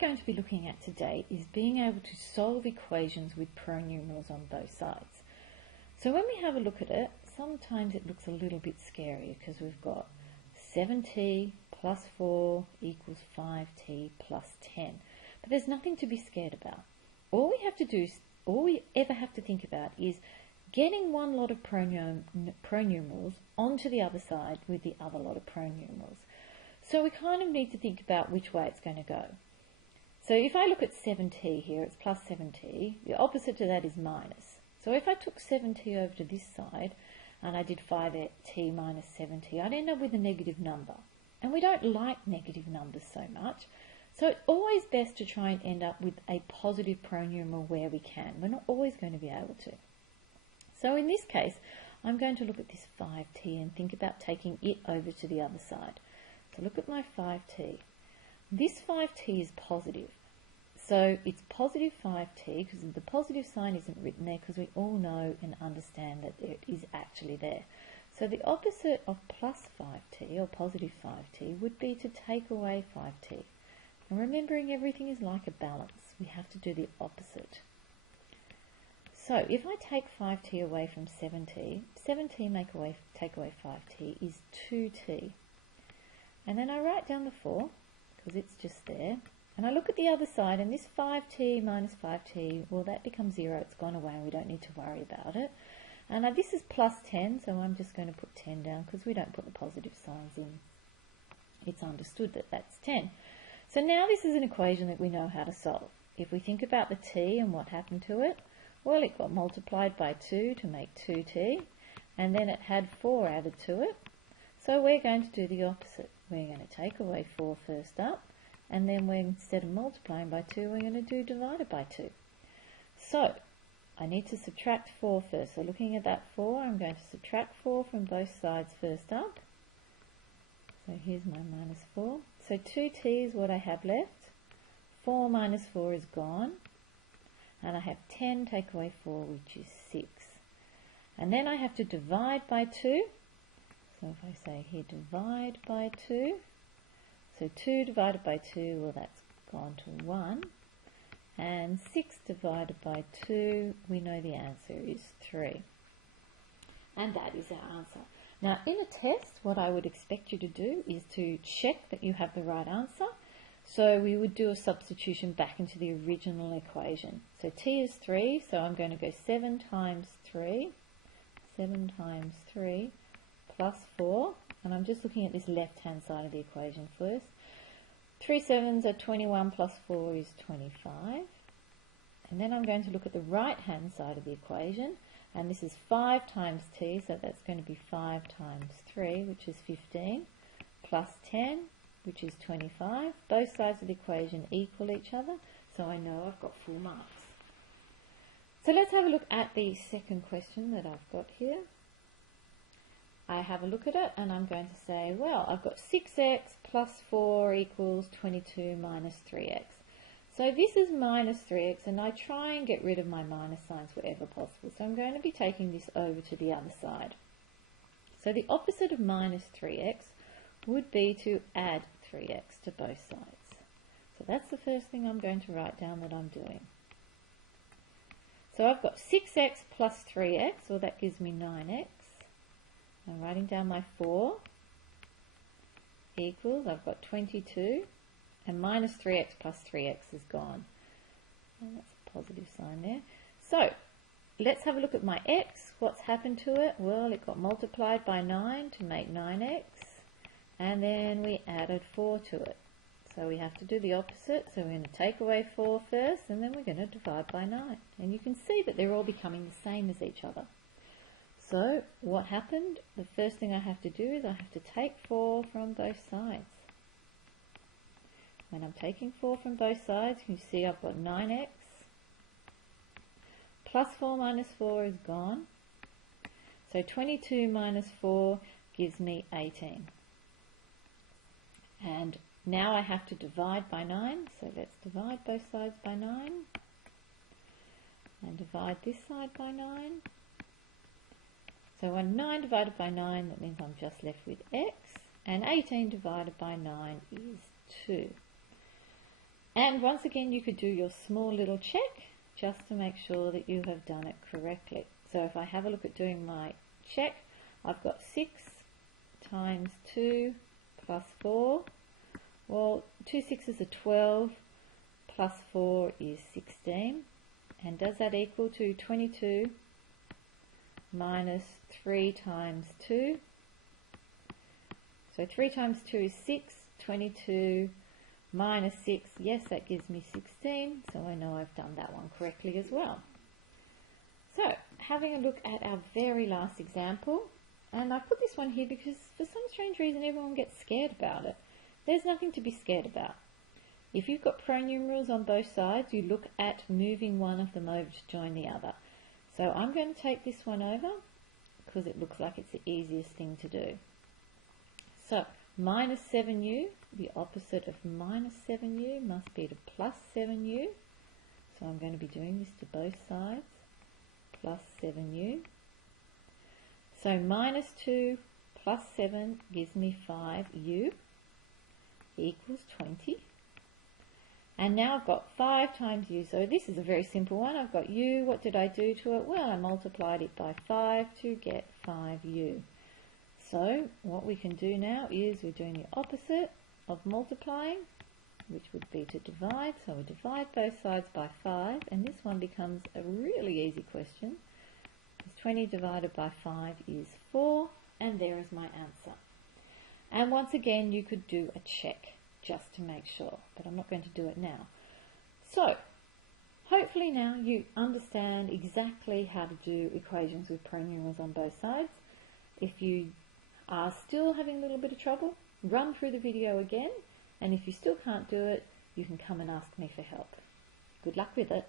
going to be looking at today is being able to solve equations with pronumerals on both sides. So when we have a look at it, sometimes it looks a little bit scary because we've got 7t plus 4 equals 5t plus 10. But there's nothing to be scared about. All we ever have to think about is getting one lot of pronumerals onto the other side with the other lot of pronumerals. So we kind of need to think about which way it's going to go. So if I look at 7t here, it's plus 7t. The opposite to that is minus. So if I took 7t over to this side and I did 5t minus 7t, I'd end up with a negative number. And we don't like negative numbers so much. So it's always best to try and end up with a positive pronumeral where we can. We're not always going to be able to. So in this case, I'm going to look at this 5t and think about taking it over to the other side. So look at my 5t. This 5t is positive. So it's positive 5t because the positive sign isn't written there because we all know and understand that it is actually there. So the opposite of plus 5t or positive 5t would be to take away 5t. And remembering everything is like a balance, we have to do the opposite. So if I take 5t away from 7t, 7t take away 5t is 2t. And then I write down the 4 because it's just there. And I look at the other side and this 5t minus 5t, well that becomes 0, it's gone away and we don't need to worry about it. And this is plus 10, so I'm just going to put 10 down because we don't put the positive signs in. It's understood that that's 10. So now this is an equation that we know how to solve. If we think about the t and what happened to it, well, it got multiplied by 2 to make 2t, and then it had 4 added to it. So we're going to do the opposite. We're going to take away 4 first up, and then instead of multiplying by 2, we're going to do divided by 2. So I need to subtract 4 first. So looking at that 4, I'm going to subtract 4 from both sides first up. So here's my minus 4. So 2t is what I have left. 4 minus 4 is gone. And I have 10 take away 4, which is 6. And then I have to divide by 2. So if I say here divide by 2. So 2 divided by 2, well that's gone to 1. And 6 divided by 2, we know the answer is 3. And that is our answer. Now in a test, what I would expect you to do is to check that you have the right answer. So we would do a substitution back into the original equation. So t is 3, so I'm going to go 7 times 3 plus 4, and I'm just looking at this left-hand side of the equation first. 3 7s are 21 plus 4 is 25. And then I'm going to look at the right-hand side of the equation, and this is 5 times t, so that's going to be 5 times 3, which is 15, plus 10, which is 25. Both sides of the equation equal each other, so I know I've got full marks. So let's have a look at the second question that I've got here. I have a look at it and I'm going to say, well, I've got 6x plus 4 equals 22 minus 3x. So this is minus 3x and I try and get rid of my minus signs wherever possible. So I'm going to be taking this over to the other side. So the opposite of minus 3x would be to add 3x to both sides. So that's the first thing I'm going to write down that I'm doing. So I've got 6x plus 3x, well that gives me 9x. I'm writing down my 4 equals, I've got 22, and minus 3x plus 3x is gone. And that's a positive sign there. So let's have a look at my x. What's happened to it? Well, it got multiplied by 9 to make 9x. And then we added 4 to it. So we have to do the opposite. So we're going to take away 4 first, and then we're going to divide by 9. And you can see that they're all becoming the same as each other. So what happened? The first thing I have to do is I have to take 4 from both sides. When I'm taking 4 from both sides, you can see I've got 9x. Plus 4 minus 4 is gone. So 22 minus 4 gives me 18. And now I have to divide by 9, so let's divide both sides by 9, and divide this side by 9. So when 9 divided by 9, that means I'm just left with x, and 18 divided by 9 is 2. And once again, you could do your small little check just to make sure that you have done it correctly. So if I have a look at doing my check, I've got 6 times 2 plus 4. Well, 2 6s are 12, plus 4 is 16. And does that equal to 22 minus 3 times 2? So 3 times 2 is 6, 22 minus 6, yes, that gives me 16, so I know I've done that one correctly as well. So, having a look at our very last example, and I put this one here because for some strange reason everyone gets scared about it. There's nothing to be scared about. If you've got pronumerals on both sides, you look at moving one of them over to join the other. So I'm going to take this one over because it looks like it's the easiest thing to do. So minus 7u, the opposite of minus 7u must be to plus 7u. So I'm going to be doing this to both sides, plus 7u. So minus 2 plus 7 gives me 5u equals 20. And now I've got 5 times u, so this is a very simple one. I've got u, what did I do to it? Well, I multiplied it by 5 to get 5u. So what we can do now is we're doing the opposite of multiplying, which would be to divide. So we divide both sides by 5, and this one becomes a really easy question. 20 divided by 5 is 4, and there is my answer. And once again, you could do a check just to make sure, but I'm not going to do it now. So, hopefully now you understand exactly how to do equations with pronumerals on both sides. If you are still having a little bit of trouble, run through the video again, and if you still can't do it, you can come and ask me for help. Good luck with it.